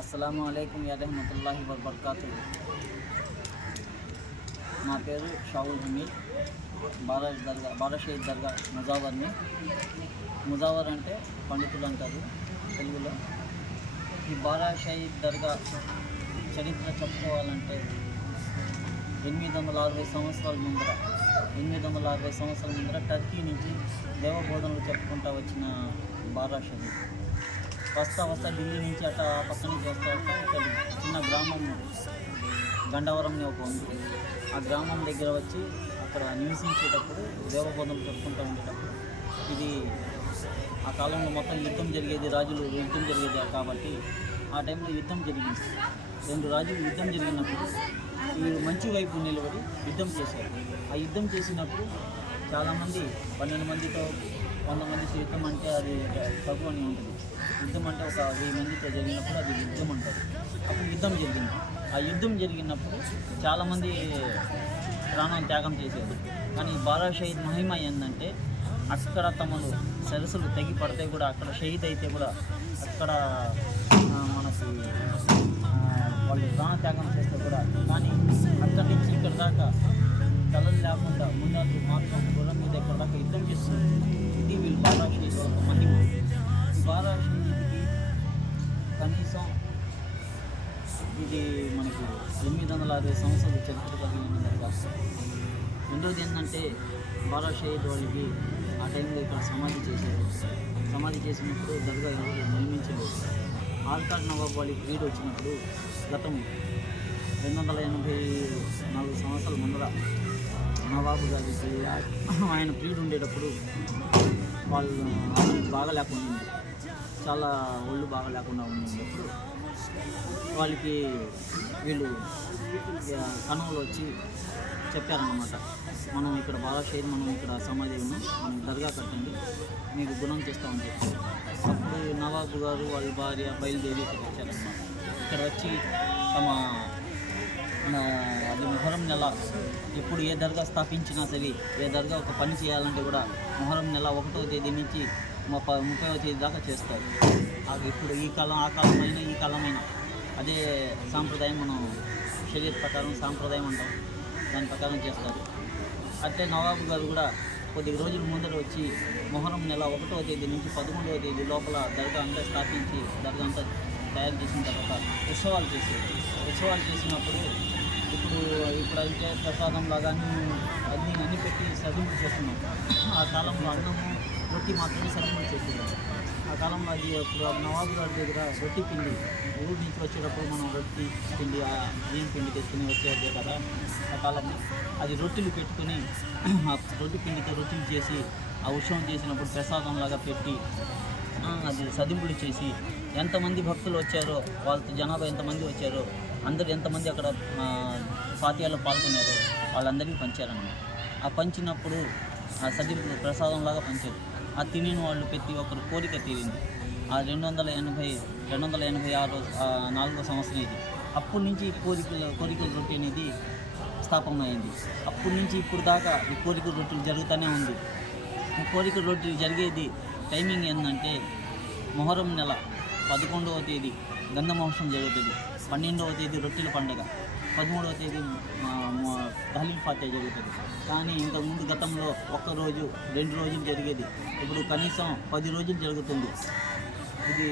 అస్సలాము అలైకుం వరహ్మతుల్లాహి వబర్కాతుహు. నా పేరు షావుల్ హమీద్. బారా షహీద్ దర్గా ముజావర్ని. ముజావర్ అంటే పండితులు అంటారు తెలుగులో. ఈ బారా షహీద్ దర్గా చరిత్ర చెప్పుకోవాలంటే 860 సంవత్సరాల ముందర టర్కీ నుంచి దేవబోధనలు చెప్పుకుంటూ వచ్చిన బారా షహీద్ వస్తా ఢిల్లీ నుంచి అట్లా పక్క నుంచి వస్తా ఇక్కడ చిన్న గ్రామం గండవరం ఒక ఉంది. ఆ గ్రామం దగ్గర వచ్చి అక్కడ నివసించేటప్పుడు దేవబోధనలు చెప్పుకుంటూ ఉండేటప్పుడు ఇది ఆ కాలంలో మొత్తం యుద్ధం జరిగేది, రాజులు యుద్ధం జరిగేది కాబట్టి ఆ టైంలో యుద్ధం జరిగింది. 2 రాజులు యుద్ధం జరిగినప్పుడు ఈ మంచి వైపు నిలబడి యుద్ధం చేశారు. ఆ యుద్ధం చేసినప్పుడు చాలామంది 12 మందితో 100 మందితో యుద్ధం అంటే అది తక్కువ అని ఉంటుంది. యుద్ధం అంటే ఒక 1000 మందితో జరిగినప్పుడు అది యుద్ధం అంటారు. అప్పుడు యుద్ధం జరిగింది. ఆ యుద్ధం జరిగినప్పుడు చాలామంది ప్రాణం త్యాగం చేశారు. కానీ బారా షహీద్ మహిమ ఏంటంటే అక్కడ తమను సరస్సులు తెగి పడితే కూడా, అక్కడ షహీద్ అయితే కూడా అక్కడ మనకి వాళ్ళు ప్రాణత్యాగం చేస్తే కూడా, కానీ అక్కడి నుంచి ఇక్కడ దాకా కలలు లేకుండా ముందు మాత్రం గుర్రం మీద ఇక్కడ దాకా యుద్ధం చేస్తుంది. ఇది వీళ్ళు బారా షహీద్ మహిమ. ఈ బారా షహీద్కి కనీసం ఇది మనకి 860 సంవత్సరాలు చరిత్ర కలిగిన. రెండోది ఏంటంటే బారా షహీద్ వాళ్ళకి ఆ టైంలో ఇక్కడ సమాధి చేశారు. సమాధి చేసినప్పుడు దర్గా నిర్మించలేదు. ఆల్కాడ్ నవాబ్ వాళ్ళకి పీరియడ్ వచ్చినప్పుడు గతం 284 సంవత్సరాల ముందర నవాబు గారికి ఆయన పీరియడ్ ఉండేటప్పుడు వాళ్ళు బాగా లేకుండా ఉంది, చాలా ఒళ్ళు బాగా లేకుండా ఉండేటప్పుడు వాళ్ళకి వీళ్ళు కనుమలు వచ్చి చెప్పారన్నమాట, మనం ఇక్కడ బారా షహీద్ మనం ఇక్కడ సమాధి ఉన్నాం, మనం దర్గా కట్టండి, మీకు గుణం చేస్తామని చెప్పి. అప్పుడు నవాబు గారు వాళ్ళ భార్య బయలుదేరి ఇక్కడికి వచ్చారన్నమాట. ఇక్కడ వచ్చి తమ అది మొహరం నెల ఎప్పుడు ఏ దర్గా స్థాపించినా సరే, ఏ దర్గా ఒక పని చేయాలంటే కూడా మొహరం నెల 1వ తేదీ నుంచి 30వ తేదీ దాకా చేస్తారు. అది ఇప్పుడు ఈ కాలం ఆ కాలమైనా ఈ కాలమైనా అదే సాంప్రదాయం, మనం షరియత్ ప్రకారం సాంప్రదాయం అంటాం, దాని ప్రకారం చేస్తారు. అంటే నవాబు గారు కూడా కొద్ది రోజుల ముందర వచ్చి మొహరం నెల 1వ తేదీ నుంచి 11వ తేదీ లోపల దర్గా అంతా స్థాపించి దర్గా అంతా తయారు చేసిన తర్వాత ఉత్సవాలు చేశారు. ఉత్సవాలు చేసినప్పుడు ఇప్పుడు అంటే ప్రసాదం లాగా అన్నీ పెట్టి సర్దుములు చేస్తున్నాం. ఆ కాలంలో అన్నము రొట్టి మాత్రమే సర్దుములు చేసేవారు. ఆ కాలంలో అది ఇప్పుడు నవాబు గారి దగ్గర రొట్టి పిండి, ఊరి నుంచి వచ్చేటప్పుడు మనం రొట్టి పిండి బియ్యం పిండి తెచ్చుకుని వచ్చేదే కదా. ఆ కాలంలో అది రొట్టెలు పెట్టుకుని ఆ రొట్టి పిండితో రొట్టెలు చేసి ఆ ఉత్సవం చేసినప్పుడు ప్రసాదంలాగా పెట్టి అది సదింపులు చేసి ఎంతమంది భక్తులు వచ్చారో, వాళ్ళతో జనాభా ఎంతమంది వచ్చారో, అందరు ఎంతమంది అక్కడ ఫాతియాలో పాల్గొన్నారో వాళ్ళందరికీ పంచారన్నమాట. ఆ పంచినప్పుడు ఆ సదింపులు ప్రసాదంలాగా పంచారు. ఆ తినిన వాళ్ళు ప్రతి ఒక్కరు కోరిక తీరింది. ఆ 286 4వ సంవత్సరం ఇది. అప్పటి నుంచి కోరికల రొట్టె అనేది స్థాపన అయింది. అప్పటి నుంచి ఇప్పుడు దాకా ఈ కోరికల రొట్టెలు జరుగుతూనే ఉంది. ఈ కోరికల రొట్టెలు జరిగేది టైమింగ్ ఏంటంటే మొహరం నెల 11వ తేదీ గంధ మహోత్సవం జరుగుతుంది, 12వ తేదీ రొట్టెల పండుగ, 13వ తేదీ తహలీల్ ఫాతిహా జరుగుతుంది. కానీ ఇంతకుముందు గతంలో 1 రోజు 2 రోజులు జరిగేది, ఇప్పుడు కనీసం 10 రోజులు జరుగుతుంది. ఇది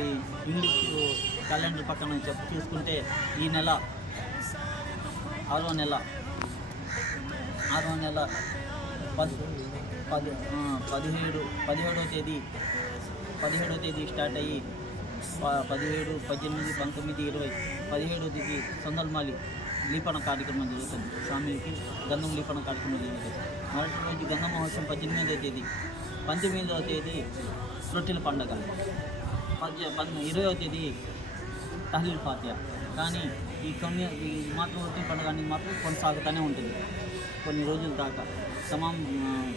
ఇంగ్లీష్ క్యాలెండర్ పక్కన చూసుకుంటే ఈ నెల 6వ నెల 17వ తేదీ స్టార్ట్ అయ్యి 17, 18, 19, 20, 17వ తేదీ సొందల్మాలి లీపన కార్యక్రమం జరుగుతుంది. స్వామికి గంధం లీపన కార్యక్రమం జరుగుతుంది. మరొక రోజు గంధ మహోత్సవం 18వ తేదీ, 19వ తేదీ రొట్టెల పండుగ, 20వ తేదీ తహలీల్ ఫాతిహా. కానీ ఈ మాత్రం రొట్టెల పండుగ అనేది మాత్రం కొనసాగుతూనే ఉంటుంది కొన్ని రోజుల దాకా.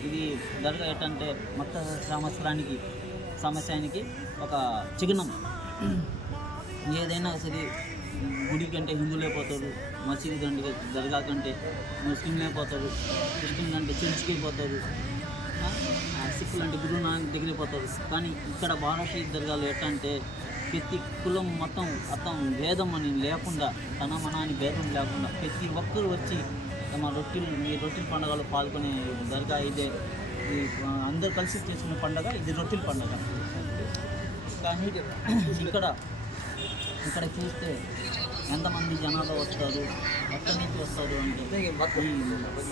ఇది దర్గా ఏంటంటే మొత్తం సమస్యానికి ఒక చిహ్నం. ఏదైనా సరే గుడి కంటే హిందువులే పోతారు, మసీదు కంటే దర్గా కంటే ముస్లింలే పోతారు, క్రిస్టియన్ కంటే చర్చికి పోతారు, సిక్కులు అంటే గురునానక్ దగ్గరికి పోతారు. కానీ ఇక్కడ బారా షహీద్ దర్గాలో ఎట్లా అంటే ప్రతి కులం మతం అర్థం భేదం అని లేకుండా తన మన అని భేదం లేకుండా ప్రతి ఒక్కరు వచ్చి తమ ఈ రొట్టెల పండుగలో పాల్గొనే దర్గా ఇదే. ఈ అందరూ కలిసి చేసుకునే పండుగ ఇది రొట్టెల పండుగ. కానీ ఇక్కడ చూస్తే ఎంతమంది జనాలు వస్తారు, ఎక్కడి నుంచి వస్తారు అంటే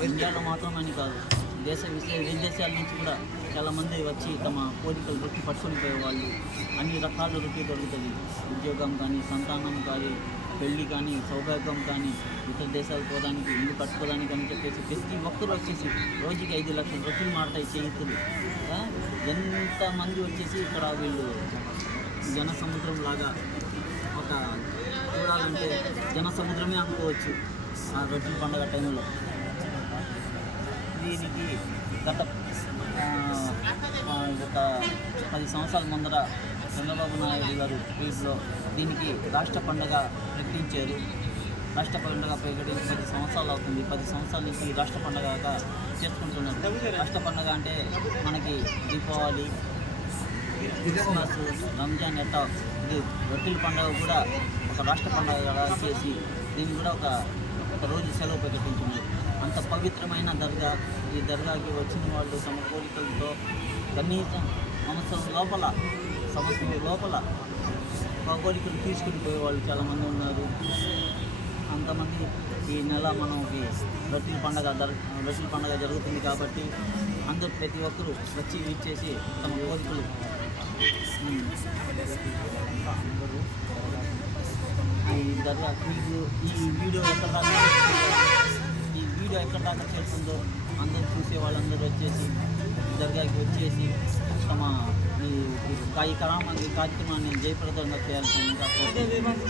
ఇండియాలో మాత్రమని కాదు, విదేశాల నుంచి కూడా చాలామంది వచ్చి తమ కోరికలు రొట్టి పట్టుకొని పోయేవాళ్ళు. అన్ని రకాల రొట్టి దొరుకుతుంది. ఉద్యోగం కానీ, సంతానం కానీ, పెళ్ళి కానీ, సౌభాగ్యం కానీ, ఇతర దేశాలకు పోవడానికి, ఇల్లు కట్టుకోవడానికి అని చెప్పేసి ప్రతి ఒక్కరు వచ్చేసి రోజుకి 5 లక్షల రొట్టెలు మారుతాయి చేతులు. ఎంతమంది వచ్చేసి ఇక్కడ వీళ్ళు జన సముద్రం లాగా ఒక చూడాలంటే జన సముద్రమే అనుకోవచ్చు ఆ రొట్టెల పండుగ టైంలో. దీనికి గత ఒక 10 సంవత్సరాల ముందర చంద్రబాబు నాయుడు గారు వీటిలో దీనికి రాష్ట్ర పండుగ ప్రకటించారు. రాష్ట్ర పండుగ ప్రకటించి 10 సంవత్సరాలు అవుతుంది. 10 సంవత్సరాల నుంచి రాష్ట్ర పండుగగా చేసుకుంటున్నారు. రాష్ట్ర పండుగ అంటే మనకి దీపావళి, క్రిస్మస్, రంజాన్ ఎట్టా ఇది రొట్టెల పండుగ కూడా ఒక రాష్ట్ర పండుగగా చేసి దీన్ని కూడా ఒక రోజు సెలవు ప్రకటించింది. అంత పవిత్రమైన దర్గా. ఈ దర్గాకి వచ్చిన వాళ్ళు తమ కోరికలతో కనీసం సంవత్సరం లోపల కోరికలు తీసుకుని పోయేవాళ్ళు చాలామంది ఉన్నారు. అంతమంది ఈ నెల మనకి రొట్టెల పండుగ జరుగుతుంది కాబట్టి అందరూ ప్రతి ఒక్కరూ వచ్చి ఇచ్చేసి తమ కోరికలు ఈ దర్గా ఈ వీడియో ఎక్కడ దాకా చేస్తుందో అందరూ చూసే వాళ్ళందరూ వచ్చేసి దర్గాకి వచ్చేసి తమ ఈ కార్యక్రమాన్ని జయప్రదంగా చేయాల్సిందిగా కోరుతున్నాను.